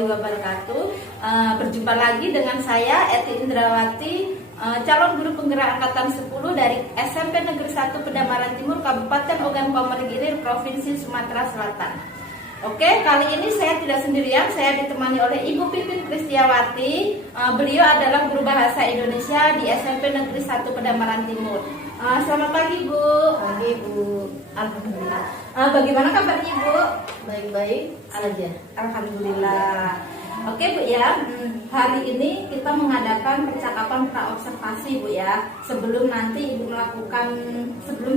warahmatullahi wabarakatuh. Berjumpa lagi dengan saya Eti Indrawati, calon guru penggerak angkatan 10 dari SMP Negeri 1 Pedamaran Timur, Kabupaten Ogan Komering Ilir, Provinsi Sumatera Selatan. Oke, kali ini saya tidak sendirian, saya ditemani oleh Ibu Pipin Kristiawati. Beliau adalah guru bahasa Indonesia di SMP Negeri 1 Pedamaran Timur. Selamat pagi, Bu. Pagi, Bu. Alhamdulillah. Bagaimana kabarnya, Bu? Baik-baik saja. Alhamdulillah. Oke, Bu ya. Hari ini kita mengadakan percakapan praobservasi, Bu ya. Sebelum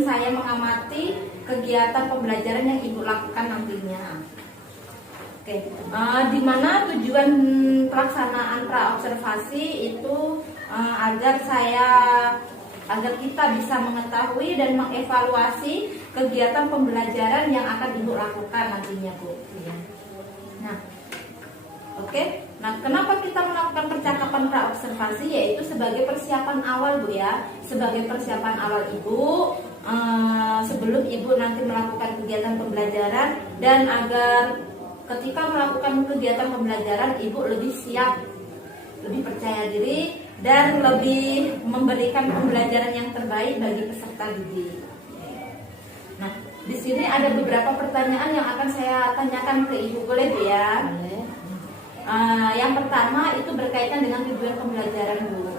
saya mengamati kegiatan pembelajaran yang Ibu lakukan nantinya. Oke, di mana tujuan pelaksanaan praobservasi itu agar kita bisa mengetahui dan mengevaluasi kegiatan pembelajaran yang akan Ibu lakukan nantinya, Bu. Nah, oke. Nah, kenapa kita melakukan percakapan praobservasi? Yaitu sebagai persiapan awal, Bu ya. Sebagai persiapan awal Ibu sebelum Ibu nanti melakukan kegiatan pembelajaran, dan agar ketika melakukan kegiatan pembelajaran Ibu lebih siap, lebih percaya diri, dan lebih memberikan pembelajaran yang terbaik bagi peserta didik. Nah, di sini ada beberapa pertanyaan yang akan saya tanyakan ke Ibu, boleh Bu ya? Yang pertama itu berkaitan dengan tujuan pembelajaran, Bu.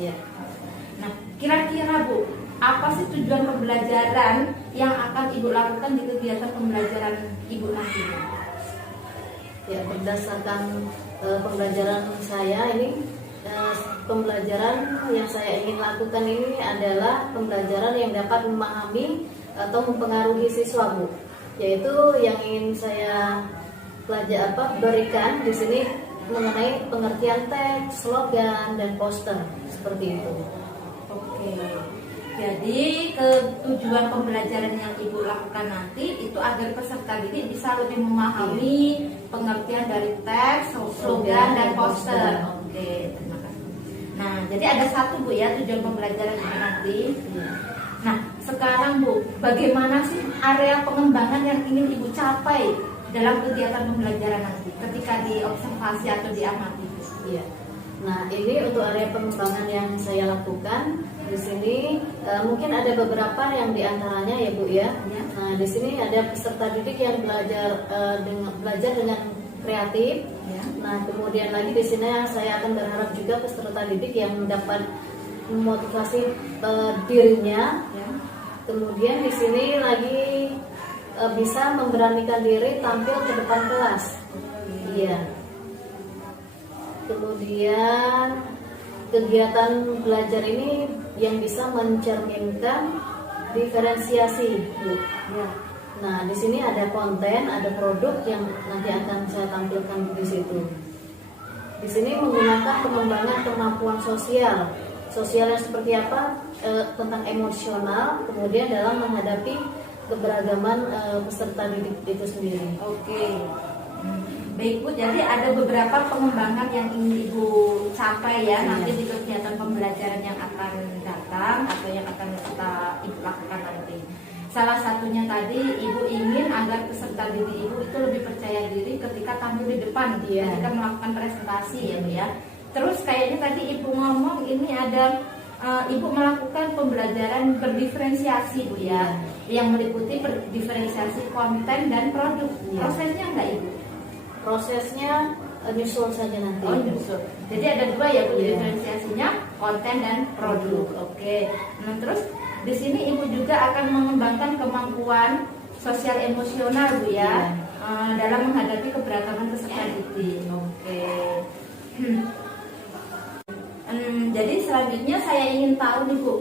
Iya. Nah, kira-kira Bu, apa sih tujuan pembelajaran yang akan Ibu lakukan di kegiatan pembelajaran Ibu nanti? Ya, berdasarkan pembelajaran saya ini, pembelajaran yang saya ingin lakukan ini adalah pembelajaran yang dapat memahami atau mempengaruhi siswa, Bu. Yaitu yang ingin saya berikan di sini mengenai pengertian teks, slogan, dan poster seperti itu. Oke. Jadi tujuan pembelajaran yang Ibu lakukan nanti itu agar peserta didik bisa lebih memahami pengertian dari teks, slogan, dan poster. Oke, terima kasih. Nah, jadi ada satu, Bu ya, tujuan pembelajaran ini nanti. Nah, sekarang Bu, bagaimana sih area pengembangan yang ingin Ibu capai dalam kegiatan pembelajaran nanti ketika diobservasi atau diamati? Iya. Nah, ini untuk area pengembangan yang saya lakukan di sini, mungkin ada beberapa yang diantaranya ya, Bu ya. Nah, di sini ada peserta didik yang belajar dengan kreatif. Ya. Nah, kemudian lagi di sini saya akan berharap juga peserta didik yang dapat memotivasi dirinya. Ya. Kemudian di sini lagi bisa memberanikan diri tampil ke depan kelas. Iya. Kemudian kegiatan belajar ini yang bisa mencerminkan diferensiasi, Bu. Ya. Nah, di sini ada konten, ada produk yang nanti akan saya tampilkan di situ. Di sini menggunakan pengembangan kemampuan sosial. Sosialnya seperti apa? Tentang emosional, kemudian dalam menghadapi keberagaman peserta didik itu sendiri. Oke. Baik, Bu, jadi ada beberapa pengembangan yang ingin Ibu capai ya nanti di kegiatan pembelajaran yang akan datang atau yang akan Ibu lakukan nanti. Salah satunya tadi Ibu ingin agar peserta didik Ibu itu lebih percaya diri ketika tampil di depan, ketika melakukan presentasi ya, Bu ya. Terus kayaknya tadi Ibu ngomong ini ada Ibu melakukan pembelajaran berdiferensiasi, Bu ya, yang meliputi diferensiasi konten dan produk. Prosesnya enggak, Ibu? Prosesnya nyusul saja nanti. Oh, nyusul. Jadi ada dua ya, Bu, diferensiasinya konten dan produk. Oke. Nah, terus di sini Ibu juga akan mengembangkan kemampuan sosial emosional, Bu ya, dalam menghadapi keberagaman peserta didik. Oke. Jadi selanjutnya saya ingin tahu nih, Bu,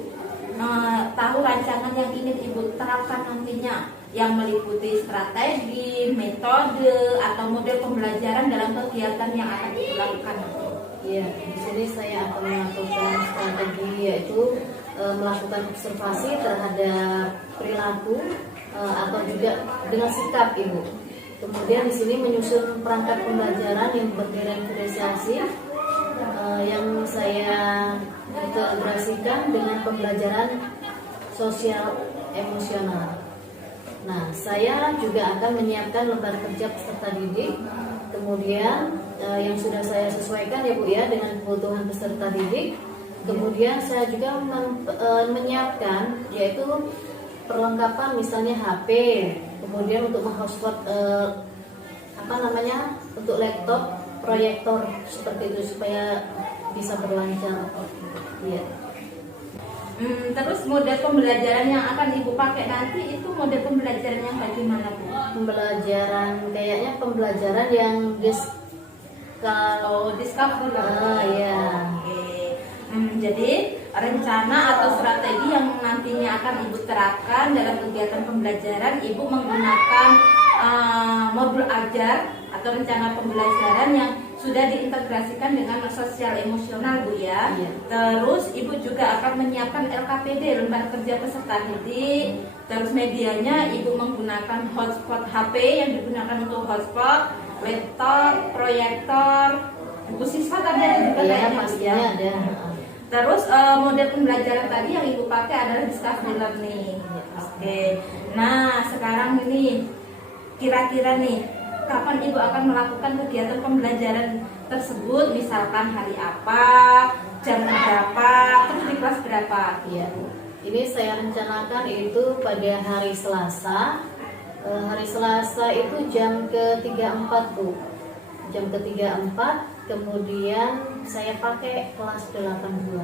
tahu rancangan yang ingin Ibu terapkan nantinya, yang meliputi strategi, metode, atau model pembelajaran dalam kegiatan yang akan Ibu lakukan. Iya, di sini saya akan melakukan strategi, yaitu melakukan observasi terhadap perilaku atau juga dengan sikap Ibu. Kemudian di sini menyusun perangkat pembelajaran yang berdiferensiasi yang saya integrasikan dengan pembelajaran sosial emosional. Nah, saya juga akan menyiapkan lembar kerja peserta didik, kemudian kemudian yang sudah saya sesuaikan ya Bu ya dengan kebutuhan peserta didik. Kemudian saya juga menyiapkan yaitu perlengkapan misalnya HP, kemudian untuk menghotspot untuk laptop, proyektor seperti itu supaya bisa berlancar. Iya. Terus model pembelajaran yang akan Ibu pakai nanti itu model pembelajaran yang bagaimana Bu? Kayaknya pembelajaran yang discover. Iya. Jadi rencana atau strategi yang nantinya akan Ibu terapkan dalam kegiatan pembelajaran, Ibu menggunakan modul ajar atau rencana pembelajaran yang sudah diintegrasikan dengan sosial emosional Bu ya. Iya. Terus Ibu juga akan menyiapkan LKPD, lembar kerja peserta didik. Terus medianya Ibu menggunakan hotspot HP yang digunakan untuk hotspot, laptop, proyektor, buku siswa tadi ada juga Iya, kayaknya, Bu, pastinya ya. ada. Terus model pembelajaran tadi yang Ibu pakai adalah discovery learning. Oke. Nah, sekarang ini kira-kira nih kapan Ibu akan melakukan kegiatan pembelajaran tersebut? Misalkan hari apa, jam berapa, terus di kelas berapa? Iya. Ini saya rencanakan itu pada hari Selasa. Hari Selasa itu jam ke-34 Bu. Jam ke-34, kemudian saya pakai kelas 82.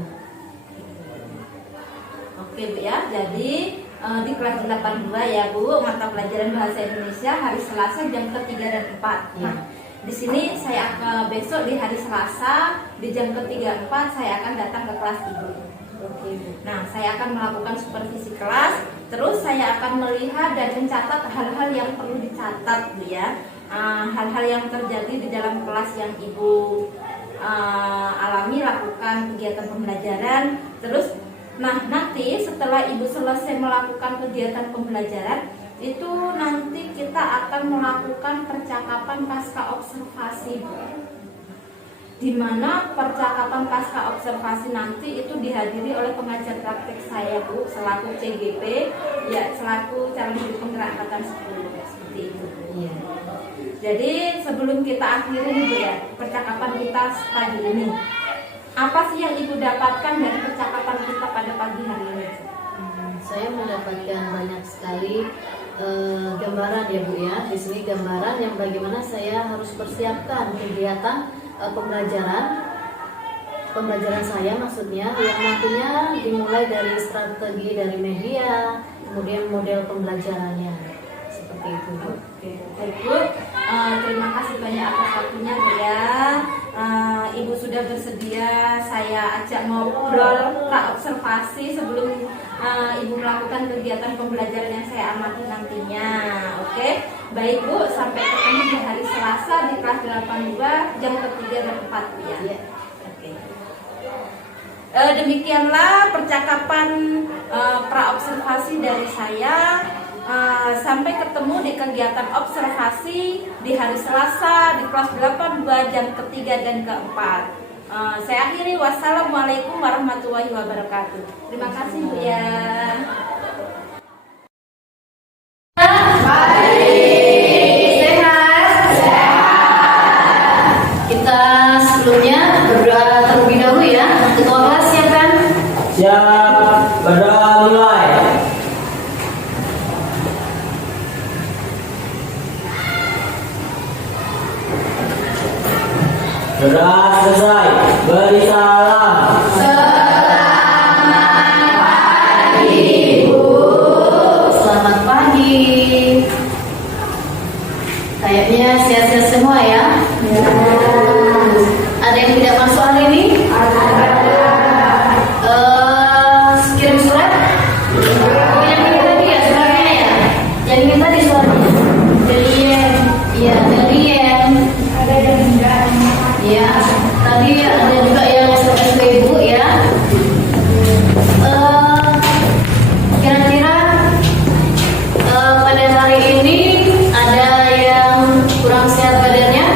Oke Bu ya, jadi di kelas 82 ya Bu, mata pelajaran bahasa Indonesia hari Selasa jam ke-3 dan 4. Ya. Nah, di sini saya besok di hari Selasa di jam ke-3 dan 4 saya akan datang ke kelas Ibu. Oke Bu. Nah, saya akan melakukan supervisi kelas, terus saya akan melihat dan mencatat hal-hal yang perlu dicatat Bu ya. Hal-hal yang terjadi di dalam kelas yang Ibu alami, lakukan kegiatan pembelajaran. Terus nanti setelah Ibu selesai melakukan kegiatan pembelajaran, itu nanti kita akan melakukan percakapan pasca observasi, di mana percakapan pasca observasi nanti itu dihadiri oleh pengajar praktik saya Bu, selaku CGP, ya selaku calon guru penggerak angkatan 10, seperti itu. Iya. Jadi sebelum kita akhiri nih Bu ya, percakapan kita pagi ini, apa sih yang Ibu dapatkan dari percakapan kita pada pagi hari ini? Saya mendapatkan banyak sekali gambaran ya Bu ya. Di sini gambaran yang bagaimana saya harus persiapkan kegiatan pembelajaran saya maksudnya, yang nantinya dimulai dari strategi dari media, kemudian model pembelajarannya seperti itu Bu. Oke, baik Bu. Terima kasih banyak atas waktunya Bu ya. Ibu sudah bersedia saya ajak ngobrol observasi sebelum Ibu melakukan kegiatan pembelajaran yang saya amati nantinya. Oke, baik Bu, sampai ketemu di hari Selasa di kelas 82 jam ke-3 dan 4 Bu ya. Iya. Oke. Demikianlah percakapan pra-observasi dari saya. Sampai ketemu di kegiatan observasi di hari Selasa di kelas 82 jam ke-3 dan ke-4. Saya akhiri, wassalamualaikum warahmatullahi wabarakatuh. Terima kasih Bu ya. Kita sebelumnya berdoa terlebih dahulu ya. Ketua kelas siapkan. Siap, berdoa mulai. Berdoa selesai, beri salam. Selamat pagi. Kayaknya sehat-sehat semua ya. Ada yang tidak masuk hari ini? Kirim surat? Oh, yang ini tadi ya suratnya ya. Yang ini tadi suratnya. Dari ya dari ya. Tadi ada juga yang SMS ke Ibu ya. Kira-kira pada hari ini ada yang kurang sehat badannya?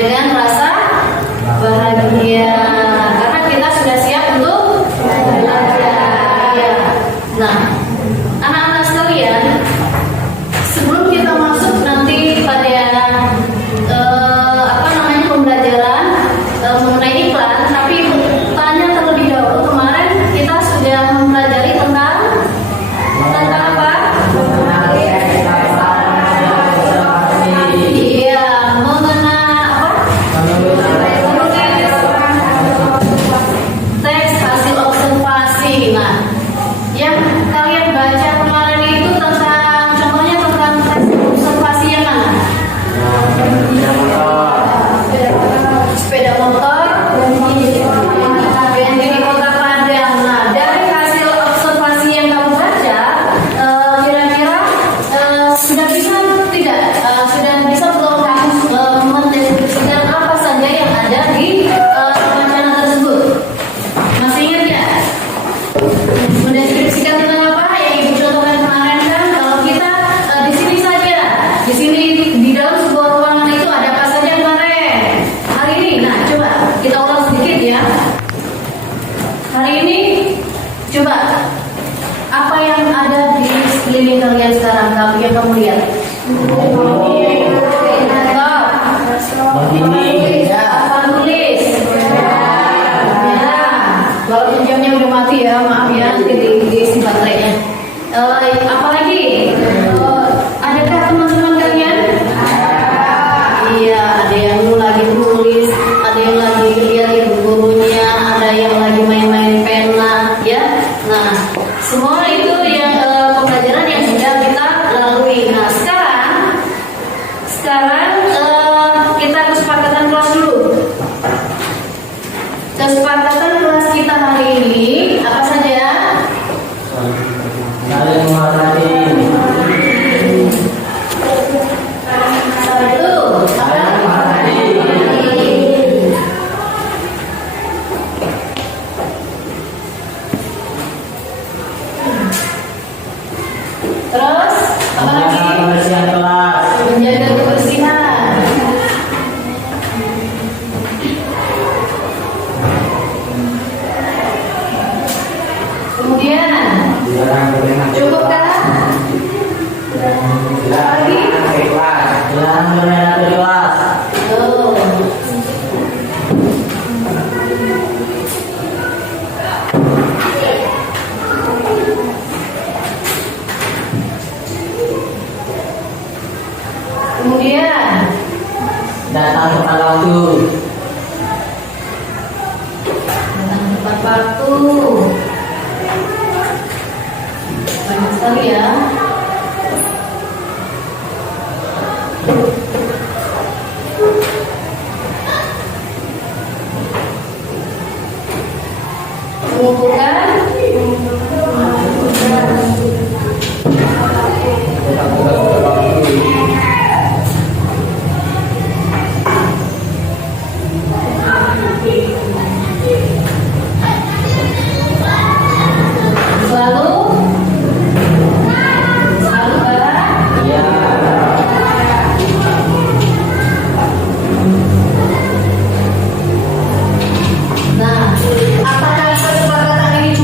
dengan rasa bahagia karena kita sudah siap untuk belajar. Ya. Nah, anak-anak sekalian, sebelum kita masuk nanti pada pembelajaran mengenai iklan, tapi tanya terlebih dahulu, kemarin kita sudah mempelajari tentang apa? Iya, teks hasil observasi. Nah, yang kalian baca kemarin itu tentang, contohnya tentang teks observasi yang mana? Sepeda motor band di Kota Padang. Nah, dari hasil observasi yang kamu baca, kira-kira sudah bisa tidak? Sudah bisa belum kamu mendeskripsikan apa saja yang ada di wacana tersebut? Masih ingat ya? Mendeskripsikan tentang apa yang ibu contohkan kemarin kan? Kalau kita di sini saja, di sini di dalam sebuah ruangan itu ada apa saja kemarin? Hari ini, nah coba kita ulang sedikit ya. Hari ini, coba apa yang ada di sekeliling kalian sekarang? Yang kamu lihat? Tulis. Ya, walaupun jamnya udah mati ya, maaf ya, nanti diisi baterainya. Apalagi? Adakah teman-teman kalian? Iya, ada yang lagi tulis, ada yang lagi lihat ibu gurunya, ada yang lagi main-main pena, ya. Nah, semua itu yang pembelajaran yang sudah kita lalui. Nah, sekarang kita kesepakatan kelas dulu. Kesepakatan kelas kita hari ini apa saja? Saling menghormati. Satu, terus apa lagi? Kebersihan kelas. Menjaga kebersihan. Kemudian cukup kan? Lagi? Jangan bermain di kelas. Tuh. Kemudian Datang tepat waktu. datang tepat waktu. Banyak sekali ya. Mengumpulkan. Selalu barang. Iya. Nah, apakah kesepakatan ini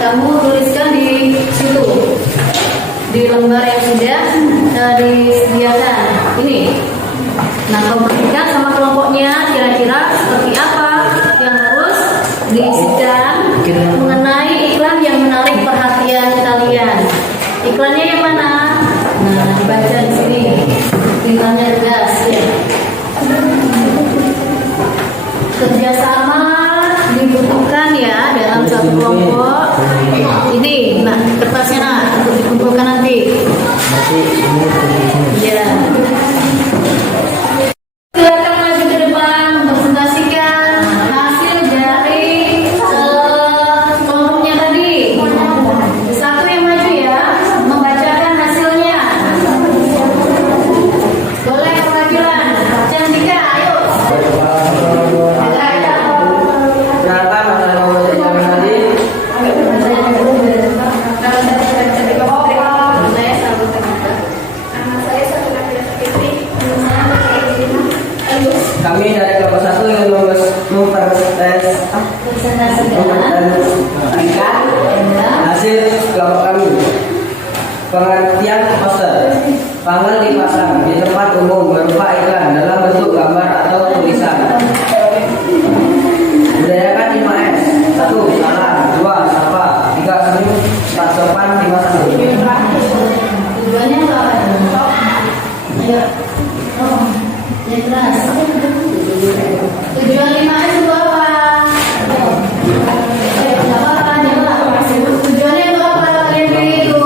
Kamu tuliskan di situ, di lembar yang sudah disediakan ini. Nah, kamu perhatikan sama kelompoknya kira-kira seperti apa yang harus diisikan mengenai iklan yang menarik perhatian kalian. Iklannya yang mana? Nah, dibaca di sini. Iklannya tegas ya. Kerjasama dibutuhkan ya dalam satu kelompok. Ini, nah kertasnya nah untuk dikumpulkan nanti. Ya. Silakan maju ke depan mempresentasikan hasil dari kelompoknya tadi. Satu yang maju ya, membacakan hasilnya. Boleh perwakilan. Cantika, ayo. Kenapa masalah membaca tadi? Kami dari kelompok 1 ingin mempresentasikan hasil kelompok kami. Pengertian poster. Panel dipasang di tempat umum berupa iklan dalam bentuk gambar atau tulisan. Budayakan 5S. 1. Salam. 2. Sapa. 3. Senyum. 4. Sopan. 5. Satu. Tujuannya apa? Ayo. Oh, ya keras. Tujuan 5S itu apa? Tujuannya itu apa? Kalian pilih itu.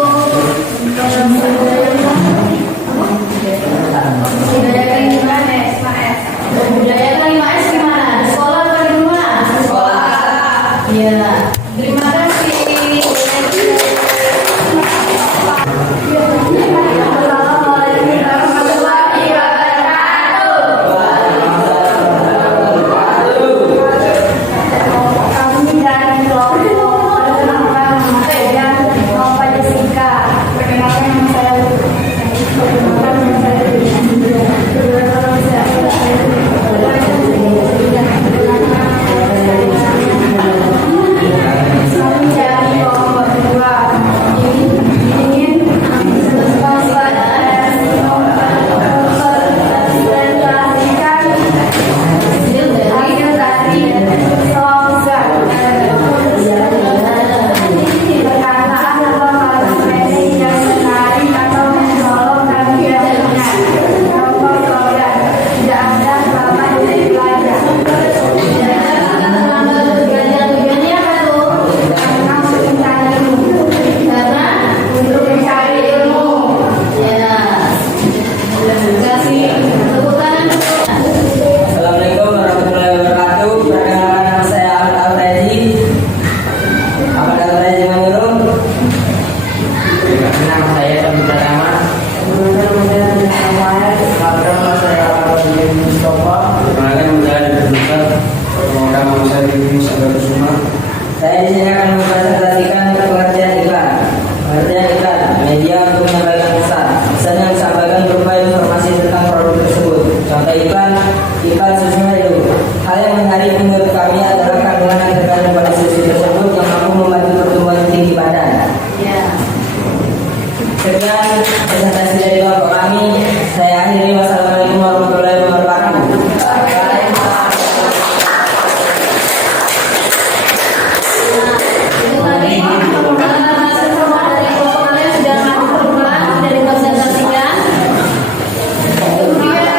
Budayakan 5S gimana? Di sekolah atau di rumah? Sekolah. Iya. Terima kasih. Kami dari kelompok dan Bapak Jessica. Perkenalkan nama saya. Kami dari kelompok 2 ingin mempresentasikan hasil dari Solza. Perkataan atau kalimat yang menarik atau menolong dan biasanya kelompok Solza tidak ada selama jadi pelajar. Tujuannya apa tuh? Karena untuk mencari ilmu. Ya. Kasih tepuk tangan. Assalamualaikum warahmatullahi wabarakatuh. Perkenalkan nama saya Ahmad Al-Taji. Ahmad Al-Taji Manurung. Nama saya Tommy Pratama. Nama saya Al-Taji Mustafa. Perkenalkan nama saya Adi Berduka. Perkenalkan nama saya Yunus Agarusuma. Saya di sini akan mempresentasikan pengertian iklan. Pengertian iklan, media untuk menyampaikan pesan. Pesan yang disampaikan berupa informasi tentang produk tersebut. Contoh iklan susu Milo. Hal yang menarik menurut kami adalah kandungan yang terkandung pada susu tersebut yang mampu membantu pertumbuhan tinggi badan. Ya. Sekian presentasi dari kelompok kami. Saya akhiri. Wassalamualaikum warahmatullahi wabarakatuh. Itu tadi hasil format dari kelompok kalian sudah masuk ke rumah, sudah dipresentasikan. Kemudian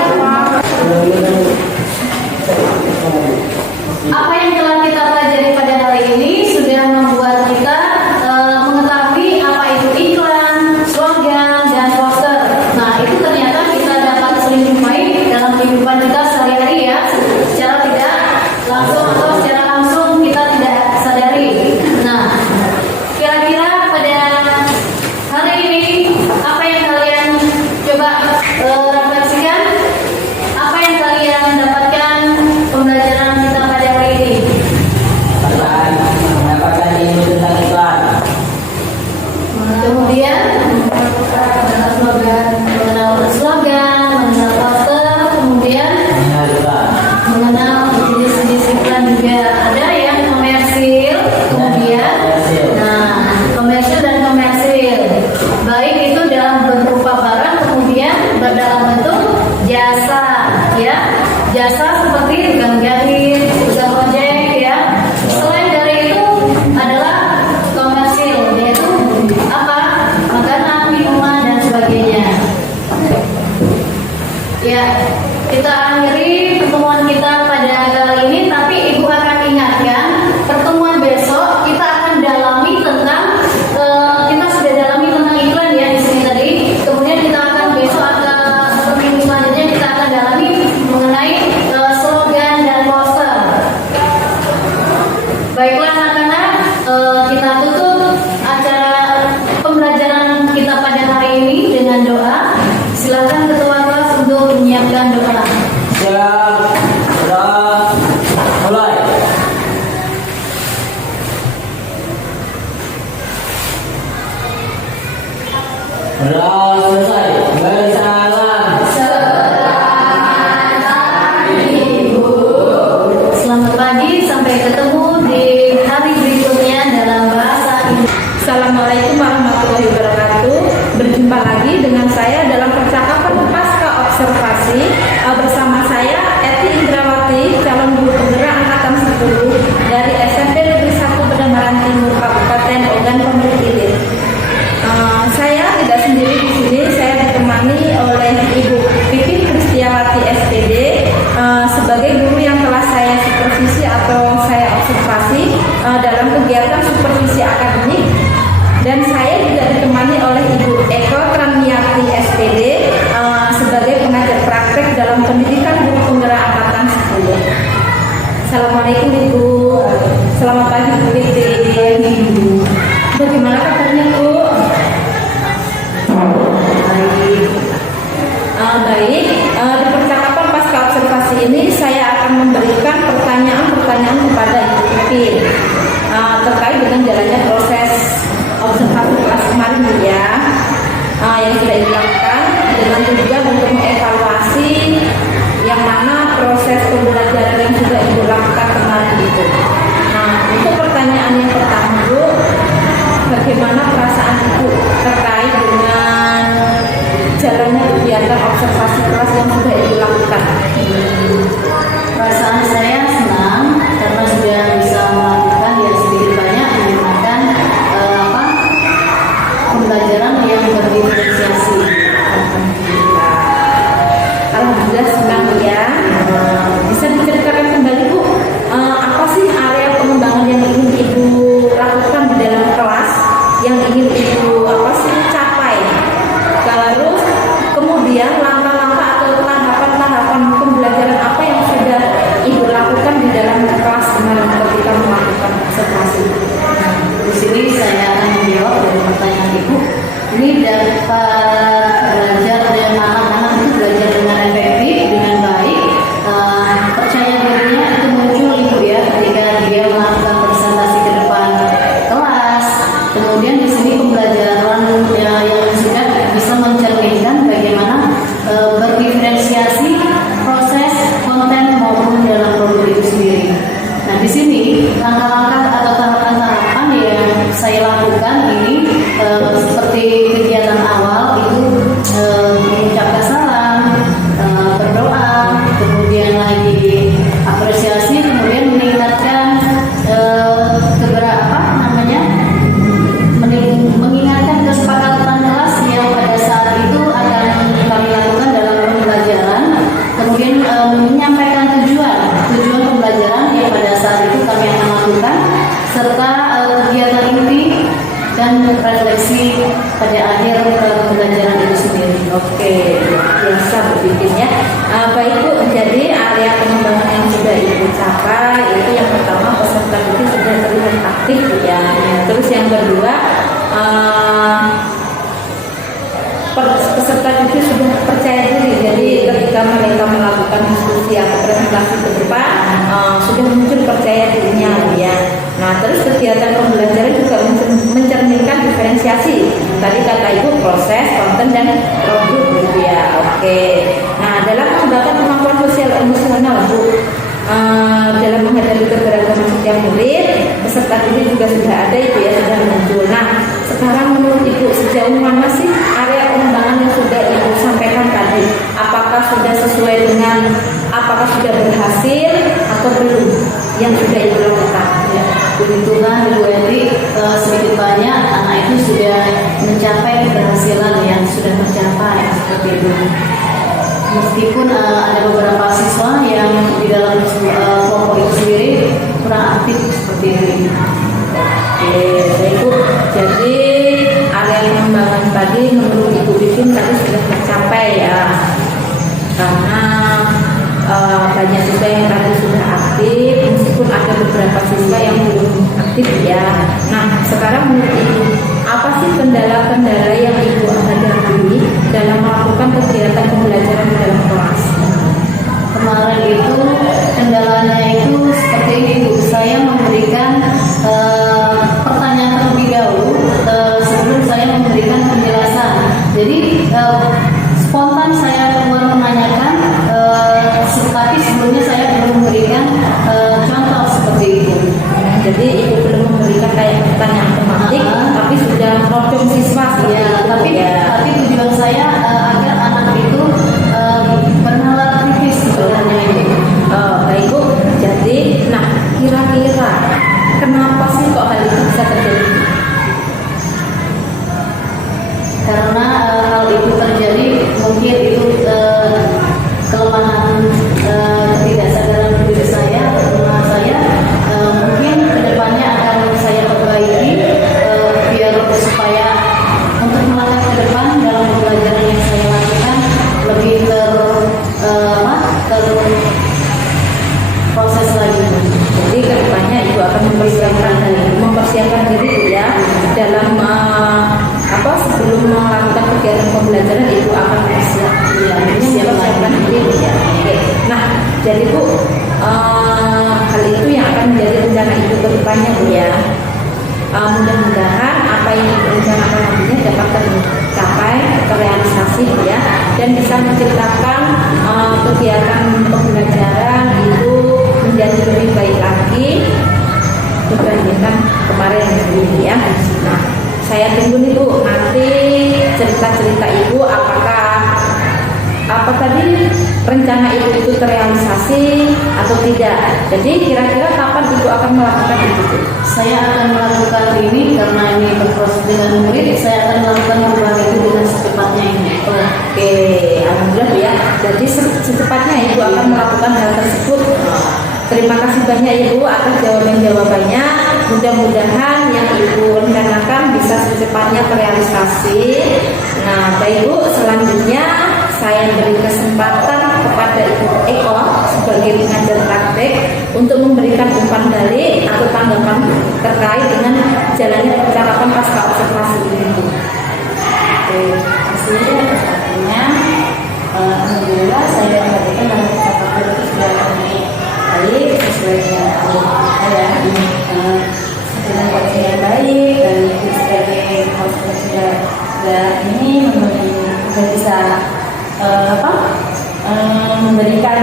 ya, jasa seperti tukang jahit, tukang ojek ya. Selain dari itu adalah komersil, yaitu apa? Makanan, minuman dan sebagainya. Ya, kita akhiri pertemuan kita pada kali ini, tapi Ibu akan ingatkan pertemuan besok kita akan dalami tentang kita sudah dalami tentang iklan ya di sini tadi. Kemudian kita akan besok minggu selanjutnya kita akan dalami mengenai slogan dan poster. Baiklah anak-anak, kita tutup acara pembelajaran kita pada hari ini dengan doa. Silakan ketua kelas untuk menyiapkan doa. Siap, sudah mulai. Sudah selesai. Bersalam. Selamat pagi, sampai ketemu di hari berikutnya dalam bahasa Inggris. Assalamualaikum warahmatullahi wabarakatuh. Berjumpa lagi dengan saya dalam percakapan pasca observasi bersama saya Eti Indrawati, calon guru penggerak angkatan 10 dari SMP Negeri 1 Bedamaran Timur Kabupaten Ogan Komering Ilir. Saya tidak sendiri di sini, saya ditemani oleh Ibu Pipin Kristiawati SPD sebagai guru yang telah saya supervisi atau saya observasi dalam kegiatan supervisi akademik. Dan saya juga ditemani oleh Ibu Eko Tramiati SPD sebagai pengajar praktek dalam pendidikan guru penggerak angkatan 10. Assalamualaikum Ibu. Selamat pagi Bu Pipin. Bagaimana kabarnya Bu? Baik. Di percakapan pasca observasi ini saya akan memberikan pertanyaan-pertanyaan kepada Ibu Pipin terkait dengan jalannya proses observasi kelas kemarin ya, yang sudah dilakukan dengan tujuan untuk mengevaluasi yang mana proses pembelajaran yang sudah dilakukan kemarin itu. Nah, untuk pertanyaan yang pertama Bu, bagaimana perasaan Ibu terkait dengan jalannya kegiatan observasi kelas yang sudah dilakukan? Perasaan saya senang karena sudah bisa melakukan ya sedikit banyak menggunakan pembelajaran yang berdiferensiasi. Alhamdulillah senang ya. Bisa diceritakan kembali Bu, apa sih area pengembangan yang ingin Ibu lakukan di dalam kelas, yang ingin Ibu capai? Terus kemudian langkah-langkah atau tahapan-tahapan pembelajaran apa yang sudah Ibu lakukan di dalam kelas kemarin ketika melakukan observasi? Di sini saya akan menjawab dari pertanyaan Ibu. Ini dapat belajar dan anak-anak itu belajar dengan efektif, dengan baik. Percaya dirinya itu muncul Ibu ya ketika dia melakukan presentasi ke depan kelas. Kemudian di sini pembelajaran yang sudah bisa mencerminkan bagaimana berdiferensiasi proses konten maupun dalam produk itu sendiri. Nah di sini langkah-langkah atau tahapan-tahapan yang saya lakukan ini seperti kegiatan awal itu mengucapkan salam, berdoa, kemudian lagi apresiasi, kemudian meningkatkan mengingatkan kesepakatan kelas yang pada saat itu akan kami lakukan dalam pembelajaran, kemudian menyampaikan tujuan pembelajaran yang pada saat itu kami akan lakukan, serta kegiatan inti dan refleksi pada akhir pembelajaran itu sendiri. Oke, biasa begitu ya. Baik Bu, jadi area pengembangan yang sudah Ibu capai itu yang pertama peserta itu sudah terlihat aktif ya. Terus yang kedua peserta itu sudah percaya diri. Jadi ketika mereka melakukan diskusi atau presentasi ke depan sudah muncul percaya dirinya ya. Nah, terus kegiatan pembelajaran juga mencerminkan diferensiasi. Tadi kata Ibu proses, konten dan produk gitu ya. Oke. Nah, dalam mengembangkan kemampuan sosial emosional Bu, dalam menghadapi keberagaman setiap murid, peserta didik juga sudah ada itu ya, sudah muncul. Nah, sekarang menurut Ibu sejauh mana sih area pengembangan yang sudah Ibu sampaikan tadi? Apakah sudah sesuai dengan apakah sudah berhasil atau belum yang sudah Ibu lakukan? Ya, puji Tuhan Ibu Edi, sedikit banyak anak itu sudah mencapai keberhasilan yang sudah tercapai seperti itu. Meskipun ada beberapa siswa yang di dalam kelompok itu sendiri kurang aktif seperti ini. Oke, baik Bu. Jadi area pengembangan tadi menurut Ibu Pipin tadi sudah tercapai ya, karena banyak siswa yang tadi sudah aktif, meskipun ada beberapa siswa yang belum aktif ya. Nah, sekarang menurut Ibu, apa sih kendala-kendala yang Ibu hadapi dalam melakukan kegiatan pembelajaran di dalam kelas? Kemarin itu kendalanya itu seperti ini Bu, saya memberikan pertanyaan terlebih dahulu sebelum saya memberikan penjelasan. Jadi spontan saya keluar menanyakan, tapi sebelumnya saya belum memberikan contoh seperti itu. Jadi Ibu belum memberikan kayak pertanyaan tematik, tapi sudah program siswa sih. Ya, tapi tujuan saya agar anak itu bernalar kritis sebenarnya ini. Baik Bu. Jadi, nah kira-kira kenapa sih kok hal itu bisa terjadi? Karena hal itu terjadi mungkin itu kelemahan ketidaksadaran diri saya, kelemahan saya, mungkin kedepannya akan saya perbaiki biar supaya untuk melangkah ke depan dalam pembelajaran yang saya lakukan lebih proses lagi. Jadi kedepannya Ibu akan mempersiapkan diri Bu ya, dalam sebelum melakukan kegiatan pembelajaran Ibu akan mempersiapkan diri Bu ya. Oke. Nah, jadi Bu, hal itu yang akan menjadi rencana Ibu kedepannya Bu ya. Mudah-mudahan apa yang Ibu rencanakan nantinya dapat tercapai, terrealisasi Bu ya, dan bisa menciptakan kegiatan pembelajaran itu menjadi lebih baik lagi dibandingkan kemarin ini ya. Nah, saya tunggu nih Bu, nanti cerita-cerita Ibu apa tadi rencana Ibu itu terrealisasi atau tidak. Jadi kira-kira kapan Ibu akan melakukan itu Bu? Saya akan melakukan ini karena ini berproses dengan murid. Saya akan melakukan perubahan itu dengan secepatnya ini. Oke, alhamdulillah Bu ya. Jadi secepatnya Ibu akan melakukan hal tersebut. Terima kasih banyak Ibu atas jawaban-jawabannya. Mudah-mudahan yang Ibu rencanakan bisa secepatnya terrealisasi. Nah, Bapak Ibu, selanjutnya saya beri kesempatan kepada Ibu Eko sebagai pengajar praktek untuk memberikan umpan balik atau tanggapan terkait dengan jalannya percakapan pasca observasi ini. Oke, hasilnya satunya alhamdulillah saya memberikan dalam percakapan itu sudah baik sesuai dengan saya ini dengan konsep yang baik dan sebagai konsep sudah ini sudah bisa memberikan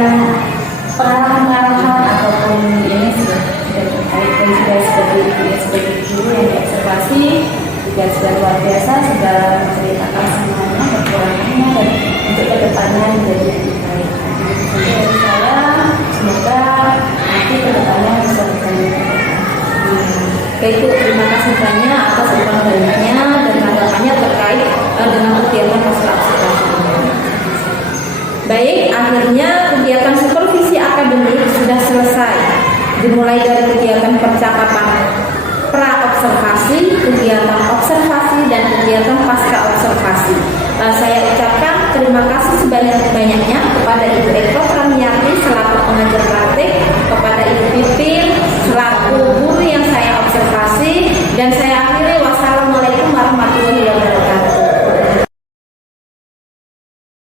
pengarahan ataupun ini sudah terkait dan sudah sebagai guru yang diobservasi juga sudah luar biasa, sudah menceritakan semuanya kekurangannya dan untuk kedepannya menjadi lebih baik. Jadi dari saya semoga nanti kedepannya bisa berjalan. Baik Bu, terima kasih banyak atas umpan baliknya dan tanggapannya terkait dengan kegiatan pasca observasi ini. Baik, akhirnya kegiatan supervisi akademik sudah selesai. Dimulai dari kegiatan percakapan pra-observasi, kegiatan observasi, dan kegiatan pasca observasi. Saya ucapkan terima kasih sebanyak-banyaknya kepada Ibu Eko Pramiyati selaku pengajar praktek, kepada Ibu Pipin selaku